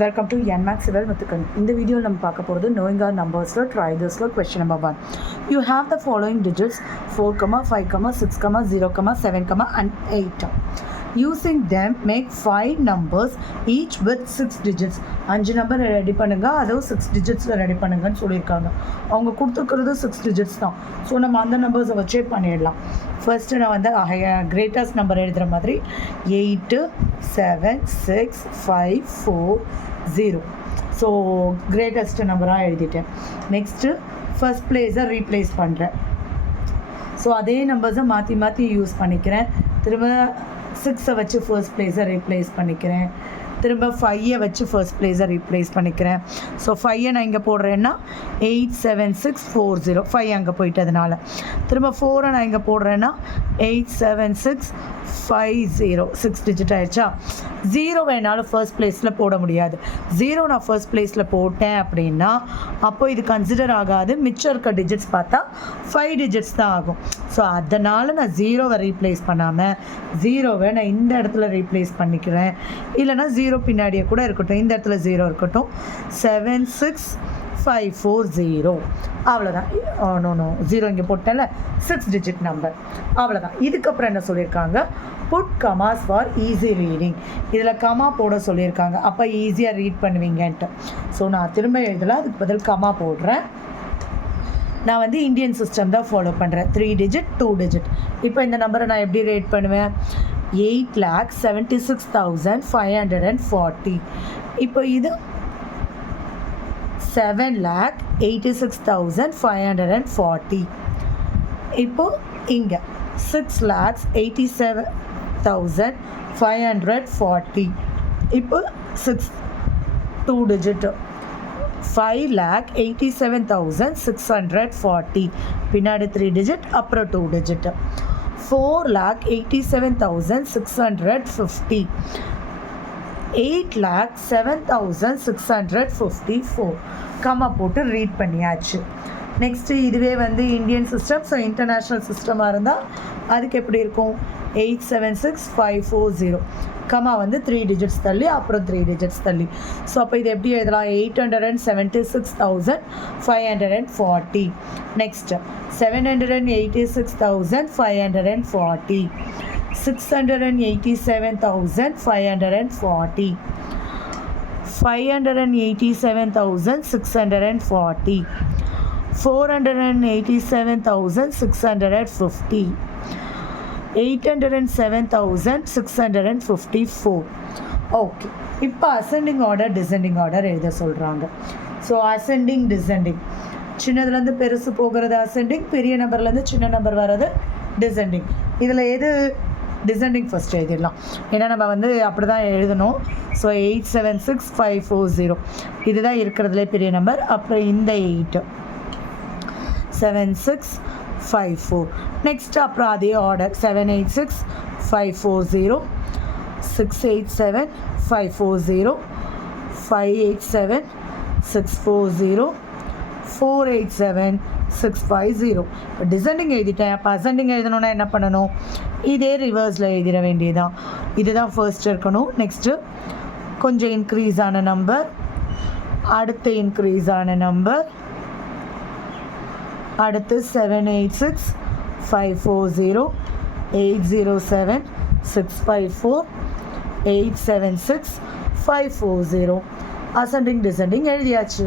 Welcome to NMAX Civil Muthukan. In the video, we will talk about knowing our numbers. Try this. Question number 1. You have the following digits 4, 5, 6, 0, 7, and 8. Using them, make 5 numbers each with 6 digits. 5 number ready பண்ணுங்க அதோ 6 digitsல ready பண்ணுங்கன்னு சொல்லிருக்காங்க. அவங்க கொடுத்துக்கிறது 6 digits தான். So நம்ம அந்த நம்பர்ஸை வச்சே பண்ணிடலாம். ஃபர்ஸ்ட்டு நான் வந்து கிரேட்டஸ்ட் நம்பர் எழுதுகிற மாதிரி 8, 7, 6, 5, 4, 0. ஸோ கிரேட்டஸ்ட் நம்பராக எழுதிட்டேன். நெக்ஸ்ட்டு ஃபர்ஸ்ட் பிளேஸை ரீப்ளேஸ் பண்ணுறேன். ஸோ அதே நம்பர்ஸை மாற்றி மாற்றி யூஸ் பண்ணிக்கிறேன். திரும்ப 6 வச்சு ஃபர்ஸ்ட் பிளேஸை ரீப்ளேஸ் பண்ணிக்கிறேன். திரும்ப 5 வச்சு ஃபர்ஸ்ட் பிளேஸை ரீப்ளேஸ் பண்ணிக்கிறேன். ஸோ 5 நான் இங்கே போடுறேன்னா 8, 7, 6, 4, 0. 5 அங்கே போயிட்டதுனால திரும்ப 4 நான் இங்கே போடுறேன்னா 8, 7, 6, 5, 0. 6 டிஜிட் ஆயிடுச்சா. 0 வேணாலும் ஃபர்ஸ்ட் பிளேஸில் போட முடியாது. 0 நான் ஃபர்ஸ்ட் பிளேஸில் போட்டேன் அப்படின்னா அப்போ இது கன்சிடர் ஆகாது. மிச்சம் இருக்க டிஜிட்ஸ் பார்த்தா 5 டிஜிட்ஸ் தான் ஆகும். ஸோ அதனால் நான் 0வை ரீப்ளேஸ் பண்ணாமல் 0வை நான் இந்த இடத்துல ரீப்ளேஸ் பண்ணிக்கிறேன். இல்லைனா 0 பின்னாடியே கூட இருக்கட்டும், இந்த இடத்துல 0 இருக்கட்டும். 7, 6, 5, 4, 0. அவ்வளோதான். நோ 0 இங்கே போட்டேன்ல, 6 டிஜிட் நம்பர். அவ்வளோதான். இதுக்கப்புறம் என்ன சொல்லியிருக்காங்க, put Khamas for easy reading. இதில் கமா போட சொல்லியிருக்காங்க, அப்போ ஈஸியாக ரீட் பண்ணுவீங்கன்ட்டு. ஸோ நான் திரும்ப எழுதலாம், அதுக்கு பதில் கமா போடுறேன். நான் வந்து இந்தியன் சிஸ்டம் தான் ஃபாலோ பண்ணுறேன். 3 டிஜிட் 2 டிஜிட். இப்போ இந்த நம்பரை நான் எப்படி ரேட் பண்ணுவேன், 8,76,540. இப்போ இது 7,86,540. இப்போ இங்கே 6,87,540. இப்போ 6 2 டிஜிட் 5,87,640. பின்னாடி 3 டிஜிட் அப்புறம் 2 டிஜிட் 4,87,650. 8,07,654. கம்மா போட்டு ரீட் பண்ணியாச்சு. நெக்ஸ்ட்டு இதுவே வந்து இந்தியன் சிஸ்டம். ஸோ இன்டர்நேஷ்னல் சிஸ்டமாக இருந்தால் அதுக்கு எப்படி இருக்கும், 876,540. கமா வந்து 3 டிஜிட்ஸ் தள்ளி அப்புறம் 3 டிஜிட்ஸ் தள்ளி. ஸோ அப்போ இது எப்படி எழுதலாம், 876,540. நெக்ஸ்ட்டு 786,540. 687,540. 587,640. 487,650. 807,654. ஓகே. இப்போ அசெண்டிங் ஆர்டர் டிசெண்டிங் ஆர்டர் எழுத சொல்கிறாங்க. ஸோ அசெண்டிங் டிசெண்டிங், சின்னதுலேருந்து பெருசு போகிறது அசெண்டிங், பெரிய நம்பர்லேருந்து சின்ன நம்பர் வர்றது டிசெண்டிங். இதில் எது டிசெண்டிங் ஃபஸ்ட் எழுதிடலாம், ஏன்னா நம்ம வந்து அப்படி தான் எழுதணும். ஸோ 876,540 இதுதான் இருக்கிறதுலே பெரிய நம்பர். அப்புறம் இந்த 8 7654. நெக்ஸ்ட் அப்புறம் அதே ஆர்டர் 786,540, 687,540, 587,640, 487,650. இப்போ டிசெண்டிங் எழுதிட்டேன். அப்போ அசெண்டிங் எழுதணுன்னா என்ன பண்ணணும், இதே ரிவர்ஸில் எழுதிட வேண்டியதான். இதுதான் ஃபர்ஸ்ட் இருக்கணும். நெக்ஸ்ட்டு கொஞ்சம் இன்க்ரீஸ் ஆன நம்பர், அடுத்து இன்க்ரீஸ் ஆன நம்பர், அடுத்து 786,540, 807,654, 876,540. அசெண்டிங் டிசெண்டிங் எழுதியாச்சு.